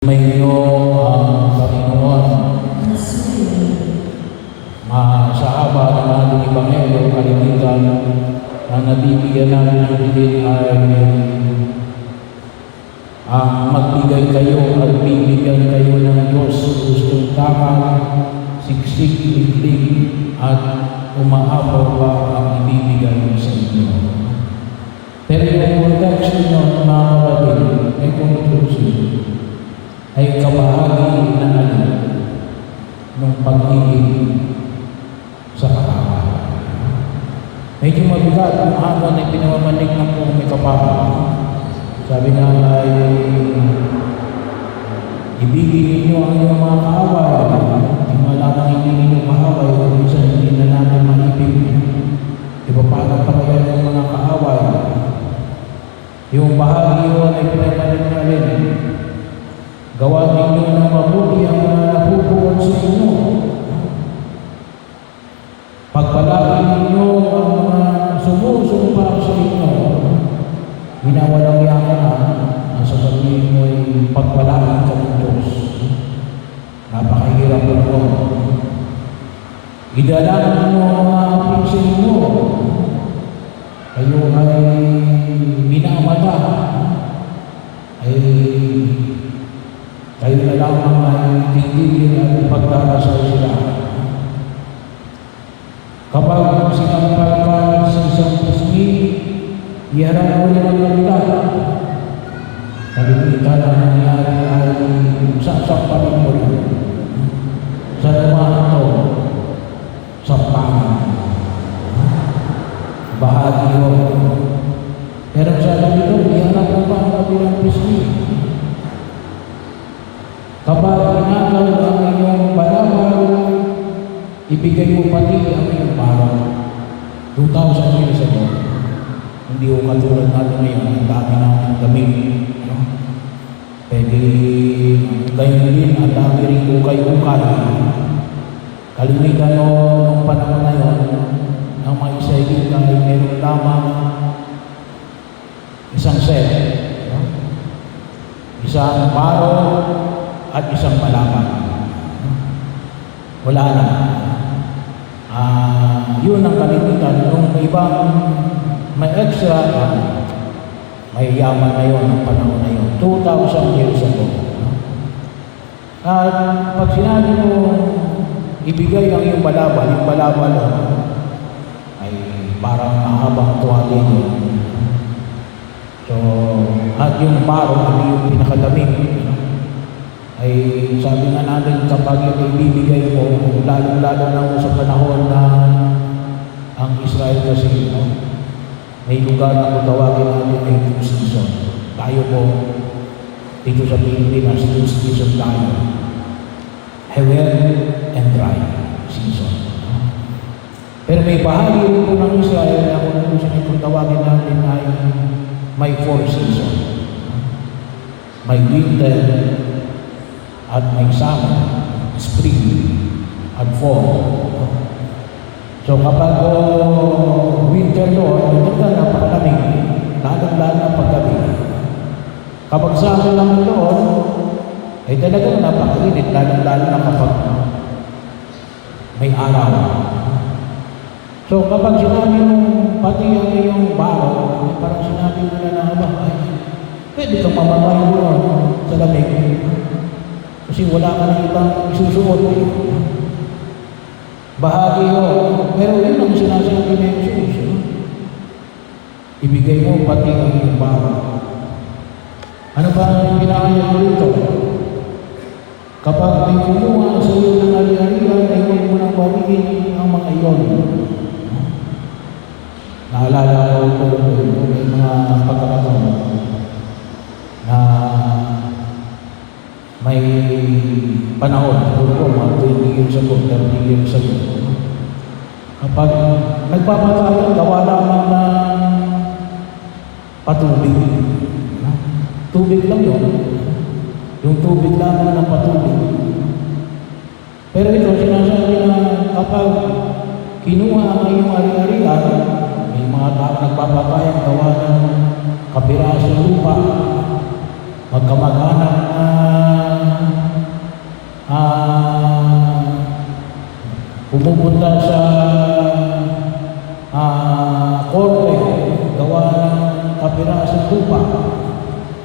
Mayo ang Panginoon. Sa haba ng ating Ebanghelyo, kalimitan na nabibigyan natin ng diin ay ang magbigay kayo at bibigyan kayo ng Diyos gustong takang, siksik, liglig at umaapaw pa ang ibibigay sa inyo. Pero yung context nyo, mga kapatid, ay conclusion, ay kabahagi na ng pag-ibig sa kapatid. Medyo mabigat kung hamon ay pinamamanig ng kung may kapatid. Sabi nga ay, ibigin ninyo ang iyong mga kaaway. Yung malamang ibigin yung kaaway, kung minsan hindi na namin maibig. Ipapalang pa kaya ng mga kaaway. Yung bahagi yun ay pinamamanig na rin. Gawa ninyo ng mabuti ang mga napupuan sa inyo. Pagpalagin ninyo ang mga sumusumpa sa inyo. Winawalang yaman na ang sasabihin mo ay pagpalagin ka ng Diyos. Napakahirap po. Idalangin ninyo ang mga aping sa inyo. Kayo ay minamata. Kayo na lamang ay titigil at pagdarasal sila. Kapag sinampal ka sa isang pisngi, iharap mo nila kanila. Kalimitan ang nangyari ay sasakparin mo rin. Sa naman ito, sa pangan. Bahagi mo. Pero sa dito, iharap mo pa ang kabilang pisngi. Kapag inagaw ang inyong balabal, ibigay mo pati ang iyong parang 2,000 years ago. Hindi ko katulad natin ngayon, ang dami natin gamit. Pwede gayon din, ang dami rin ukay-ukay. Kalimitan nung panahon na yun, ang mga Israelita ay meron lamang isang set. Isang baro at isang malaman. Wala na. Yun ang kalimitan. Yung ibang may extra, may yaman na yun ang panahon na yun. 2,000 years ago. At pag sinabi mo, ibigay ang iyong balabal, yung balabal ay parang mahabang tuwali yun. So, at yung baro, ano yung pinakalamig, ay sabi nga natin kapag yung ibibigay mo, lalo-lalo na sa panahon na ang Israel kasi may lugar na kung tawagin natin ay 2 season. Tayo po dito sa Pilipinas, 2 season tayo. Wet and dry season. Pero may bahagi rin po ng Israel na kung tawagin natin ay may 4 season. May winter, at may summer, spring, at fall. So kapag winter doon, napakalamig, lalong-lalo na paggabi. Kapag summer naman doon, ay talagang napakainit, lalong-lalo na kapag may araw. So kapag sinabi mo, pati ang iyong baro, parang sinabi mo na pwede kang mamatay doon sa lamig. Kasi wala ka ng ibang isusuot. Bahagi yun. Pero yun ang sinasabi ng Jesus. Ibigay mo pati ang iyong baro. Ano ba ang pinakaya mo rito? Kapag may kumuha sa iyo ng ari-arian, ay huwag mo nang baligin ang mga iyon. Naalala ko may mga pagkakataon na may panahon, siguro mga 20 years ago, 30 years ago. Kapag nagpapatayan, gawa naman na patubig. Tubig lang yun. Yung tubig lamang ng patubig. Pero ito, sinasabi na kapag kinuha ang iyong ari-arian, may mga tao nagpapatayan, gawa ng kapiraso lupa, magkamag-anak na pupunta sa korte, gawa ng kapirasong lupa.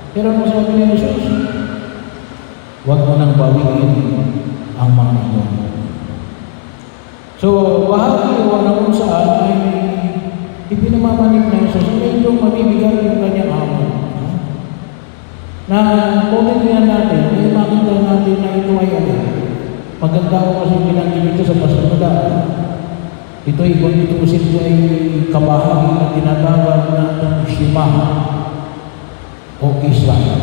Pero ang sabi ni Jesus, huwag mo nang bawiin ang mga ito. So, bahagi o na kung saan ay ipinamamanik na Jesus, hindi yung mabibigay yung kanyang amon. Na pumilihan natin, ay makita natin na ito ay ano. Maganda ko kasi pinanggit ito sa pasunod. Ito ay kung itusin ko ay kabahagi na tinatawag natin Shema o Israel.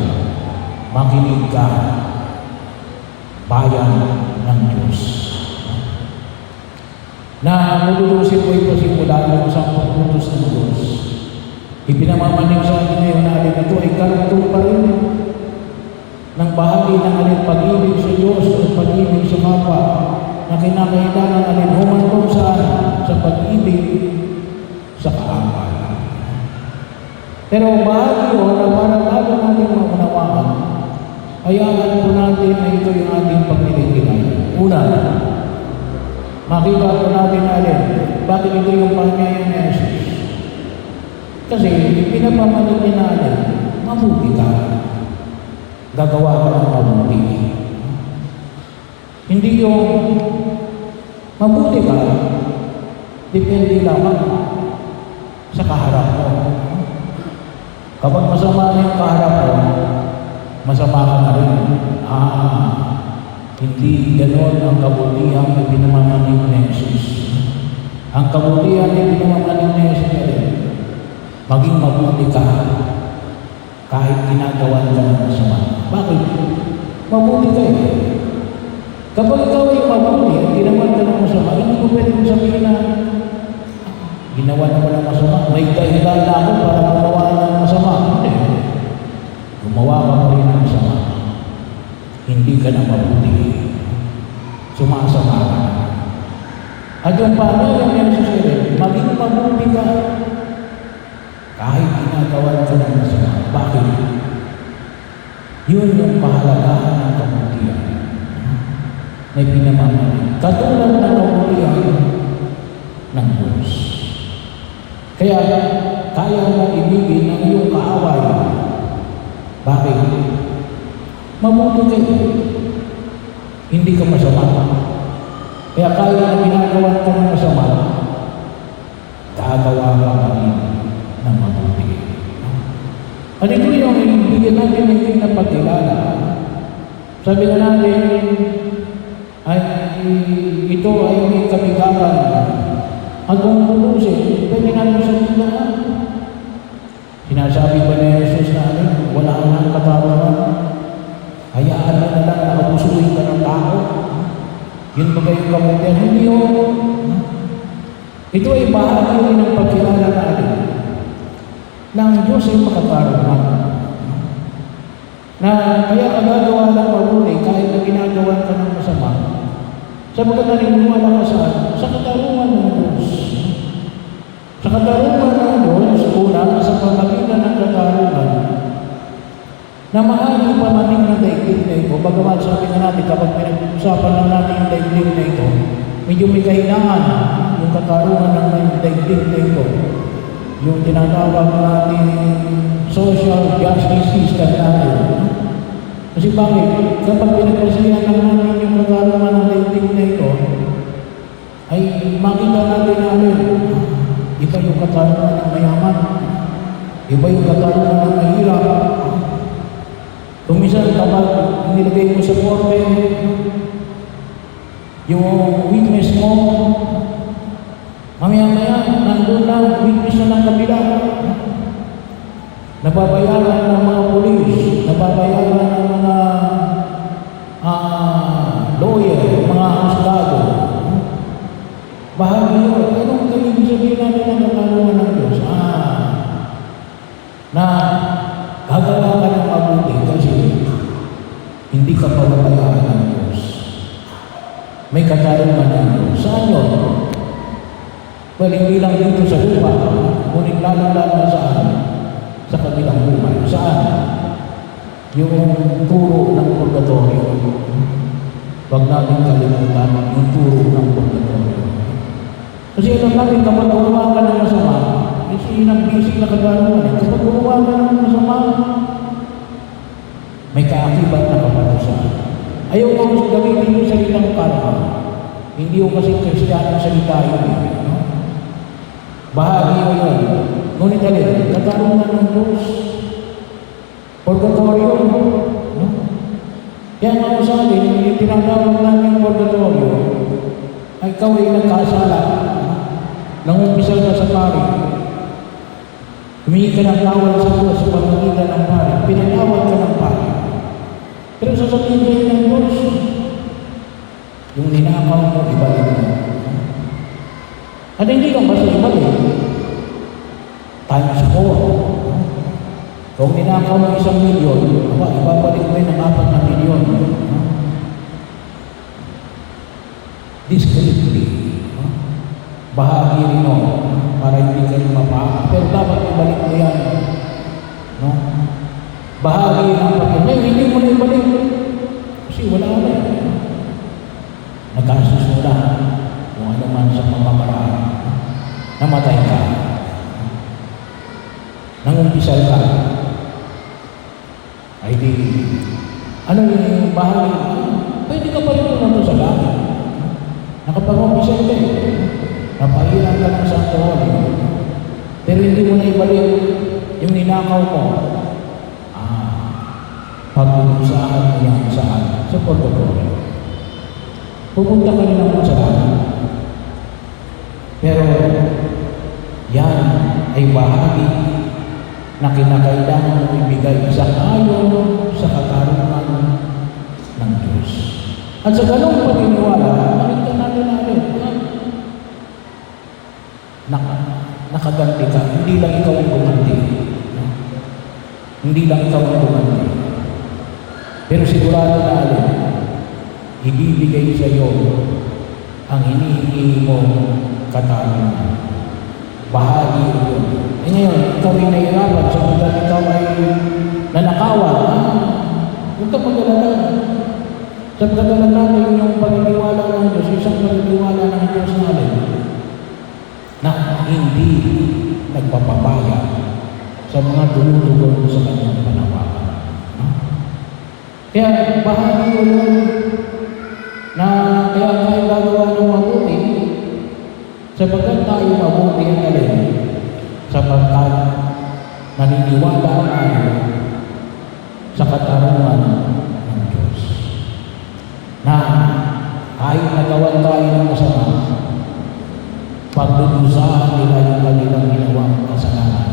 Makinig ka, bayan ng Diyos. Na lulusin ko ito simula ng isang pagputos ng Diyos. Ipinamamanig sa atin ngayon na alin ito ay karugtong pa rin ng bahagi ng alin pag-ibig sa Diyos at pag-ibig sa kapwa na kinakailangan alin humantong saan sa pag-ibig sa kaaway. Pero bahagi o na para bago natin maunawaan, hayaan po natin na ito yung ating pagnilingkilan. Una, makita po natin alin, bakit ito yung panyaya ni Jesus? Kasi pinapamanig niya natin, mabuti ka. Gagawa ka ng mabuti. Hindi yung mabuti ka, depende lamang sa kaharap mo. Kapag masama na yung kaharap mo, masama ka na rin. Hindi ganon ang kabutihan na pinamamanig ni Jesus. Ang kabutihan na pinamamanig ni Jesus maging mabuti ka kahit ginagawa ka ng masama. Bakit? Mabuti ka eh. Kapag ikaw ay mabuti at ginawa ka ng masama, hindi ko pwede sabihin na ginawa naman ng masama. May dahilan na ako para gumawa ng masama. Hindi. Gumawa ka pa rin ng masama. Hindi ka na mabuti. Sumasama ka. At yung paano yung Jesus, maging mabuti ka kahit ginagawa ka ng masama. Bakit? Yun yung pahalagahan ng kabutihan na pinamamanig. Katulad ng kabutihan ng Diyos. Kaya, kaya mo ibigin ang iyong kaaway. Bakit? Mabuti kayo. Hindi ka masama. Kaya kaya na ginagawa ka ng masama, gagawa ka pa rin ng mabuti. At ito yung ibigyan natin ng pinapakilala. Sabi na natin, ay ito ay may kabigaran. At kung tutusin, pwede natin sabihin na sinasabi ba ni Jesus na wala nang katawaran? Hayaan mo na lang na abusuin ka ng tao. Yun ba yung kabutihan? Hindi yun. Ito ay bahagi rin ng pagkilala natin na ang Diyos ay makatarungan. Na kaya nagagawa ng mabuti kahit na ginagawa ka ng masama. Sabagat naniniwala ka sa katarungan ng Diyos. Sa katarungan ng Diyos, una, sa pamagitan ng katarungan, na maaaring pamanig ng daigdig na ito, bagamat sabi na natin kapag pinag-usapan lang natin yung daigdig na ito, medyo may kahinaan yung katarungan ng daigdig na ito. Yung tinatawag natin social justice system natin. Kasi bakit? Kapag pinagpasihan lang natin yung katarungan ng daigdig na ito, ay makita natin namin, iba yung katarungan ng mayaman, iba yung katarungan ng mahirap. Kung minsan kapag nilagay mo sa korte, yung witness mo, mamaya-maya, nandun na, witness na ng kabila. Nababayaran ng mga polis, nababayaran ng mga lawyer, mga husgado. Bahagi yun. Anong ibig sabihin natin ang katarungan ng Diyos? Na gagawa ka ng mabuti kasi hindi ka pababayaan ng Diyos. May katarungan ng Diyos. Saan yun? Well, hindi lang dito sa lupa, ngunit lalo-lalo saan? Sa kabilang buhay. Saan? Yung turo ng purgatorio. Huwag natin kalimutan yung turo ng purgatorio. Kasi alam natin, kapag gumawa ka ng masama, kasi yun ang basic na kaganawan. Kapag gumawa ka ng masama, may kaakibat na kaparusahan. Ayaw ko gamitin yung salitang karma. Hindi ko kasi Kristiyanong salita yun. No? Bahagi mo yun. Ngunit alin, katarungan ng Diyos. Purgatorio. No? Kaya nga ko sa akin, yung tinatawag namin yung purgatorio, ay ikaw ay nagkasala. Nangumpisal ka sa pari. Humingi ka ng tawad sa Diyos sa pamagitan ng pari. Pinatawad ka ng pari. Pero sasabihin kayo ng Diyos, yung ninakaw mo, ibalik mo. At hindi lang basta ibalik. Times 4. Kung ninakaw mo 1 milyon, ibabalik mo yun ng 4 na milyon. Discreetly. Bahagi rin mo para hindi ka rin mapaka. Pero dapat ibalik mo yan. No? Bahagi ng pagkakas. Hindi mo na ibalik. Kasi wala na. Nagkasus mo na kung ano man sa pamamaraan. Namatay ka. Nangumpisal ka. Ay di, ano yung bahagi? Pwede ka pa rin pumunta sa langit. Nakapag-umpisal ka eh. Napahiran ka ng Santo Holy. Pero hindi mo na ibalik yung ninakaw mo. Pag-uusahan mo yan saan? Sa purgatorio. Pupunta ka rin naman sa langit. Pero yan ay bahagi na kinakailangan mong ibigay sa ayon sa katarungan ng Diyos. At sa ganong paniniwala, nakita natin nakaganti ka. Hindi lang ikaw ang gumanti. Hindi lang ikaw ang gumanti. Pero sigurado na ibibigay sa iyo ang hinihingi mo katarungan. Bahagi yun. E ngayon, ikaw ay nahihirapan sapagkat ikaw ay nanakawan. Huwag ka mag-alala. Sapagkat alam natin yung paniniwala ng Diyos, isang paniniwala ng Diyos natin na hindi nagpapabaya sa mga tumutugon sa kanyang panawagan. Kaya bahagi ko yun na kaya tayo gagawa ng mabuti sapagkat tayo mabuti ang alin sapagkat naniniwala tayo sa katarungan ng Diyos na kahit nagawan tayo ng masama, pagdudusahan nila yung kanilang ginawang kasalanan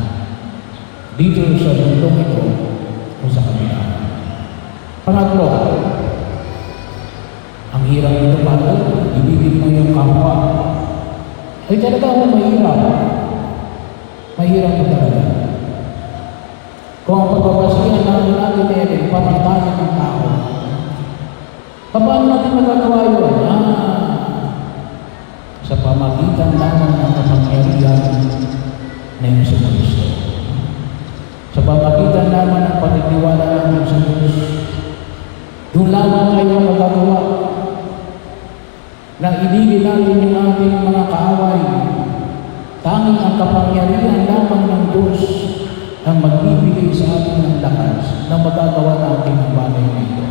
dito sa mundong ito o sa kanila. Pangatlo, ang hirap nito para ibigin mo yung kapwa. Ay talaga ako mahirap. Mahirap mo talaga. Kung ang pagbabasihan natin ay pamatayan ng tao, paano natin magagawa yun? Sa pamagitan lamang ng kapangyarihan na yung sa Kristo. Sa pamagitan lamang ng paniniwala natin sa Diyos, doon lamang kayo magagawa na ibigin natin yung ating mga kaaway. Tanging ang kapangyarihan lamang ng Diyos ang magbibigay sa atin ng lakas na magagawa natin ang bagay na ito.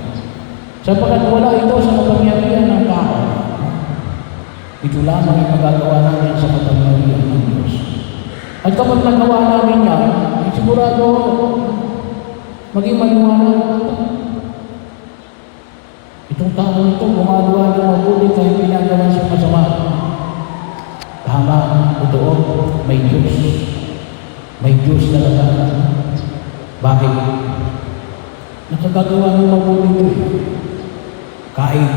Sapagkat wala ito sa kapangyarihan ng tao. Ito lamang ang magagawa natin sa kapangyarihan ng Diyos. At kapag nagawa namin yan, sigurado maging maliwanag natin. Itong tao ito, gumagawa ng mabuti kahit pinagawa siya masama. Tama, totoo, may Diyos. May Diyos talaga. Bakit? Nakagagawa ng mabuti ito. Kahit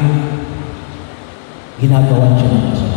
ginagawa siya ng masama.